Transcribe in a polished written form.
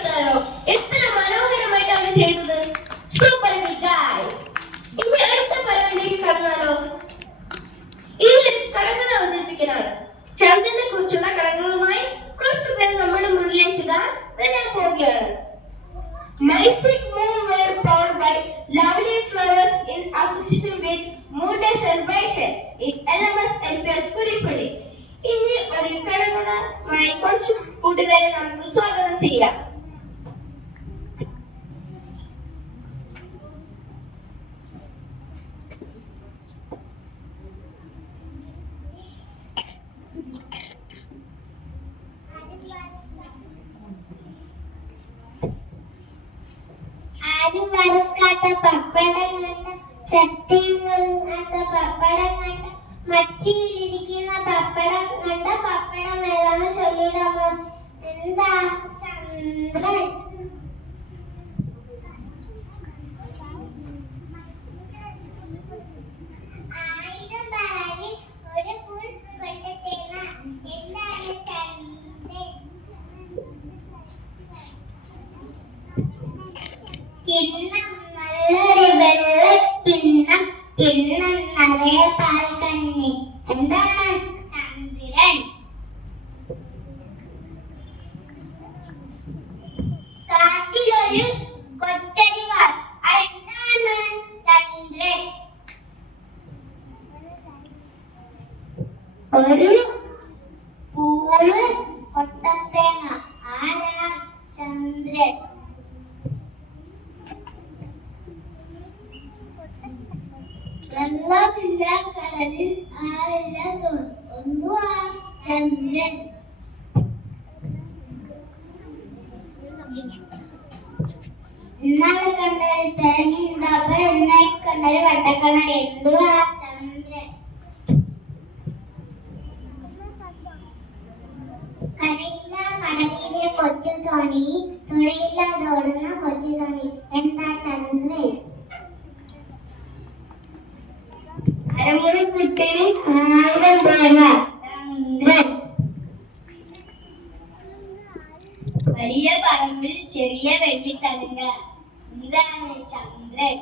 കൊടുത്താലോ? എത്ര മനോഹരമായിട്ടാണ് ചെയ്തത്. Super guys. ഇനി അടുത്ത പരമ്പിലേക്ക് കടന്നാലോ? ഇതിൽ കടങ്കഥ അവതരിപ്പിക്കാനാണ്. ചന്ദ്രനെ കുറിച്ചുള്ള കടങ്ങളുമായി കുറച്ചു പേര് നമ്മുടെ മുന്നിലേക്ക് വരാൻ പോവുകയാണ്. My sick moon were powered by lovely flowers in association with Moon Day celebration in LMS LPS Kuripudi. ഇനി ഒരു കടങ്കഥമായി കുറച്ച് കൂട്ടുകാരെ നമുക്ക് സ്വാഗതം ചെയ്യാം. ആരും വറുക്കാത്ത പപ്പടം കണ്ട, ചട്ടിയിൽ വറുക്കാത്ത പപ്പടം കണ്ട, മച്ചിയിലിരിക്കുന്ന പപ്പടം കണ്ട, പപ്പടം ഏതാണ് ചൊല്ലിയിടാമോ? എന്താ? ചന്ദ്രൻ. ആയിരം പറവിൽ ഒരു പൂൾ കൊണ്ടുചേർന്ന, എന്താണ് ചന്ദ്രൻ? കിണ്ണം നല്ലൊരു വെള്ളക്കിണ്ണം, കിണ്ണം നിറയെ പാൽ കണ്ണി, എന്താണ്? ചന്ദ്രൻ. കാട്ടിലൊരു കൊച്ചരിവാൾ, അതെന്താണ്? ചന്ദ്രൻ. ഒരു പൂള് കൊട്ടത്തേങ്ങ, ആരാ? ചന്ദ്രൻ. വെള്ളമില്ല കടലിൽ, ആരില്ല ഒന്നുവാ? ചന്ദ്രൻ. ഇന്നാള് കണ്ടൊരു തേങ്ങയുണ്ടപ്പോ ഇന്നേക്ക് കണ്ടൊരു വട്ടക്കണ്ണട, എന്തുവാ? ചന്ദ്രൻ. കരയില്ല കടലിലെ കൊച്ചു തോണി, തുഴയില്ലാതെ ഓടുന്ന കൊച്ചു തോണി, എന്താ? ചന്ദ്രൻ. അരമുറിക്കുട്ടിന് 1000 തേങ്ങ, ചന്ദ്രൻ. വലിയ പറമ്പിൽ ചെറിയ വെള്ളിത്തളിക, എന്താണ്? ചന്ദ്രൻ.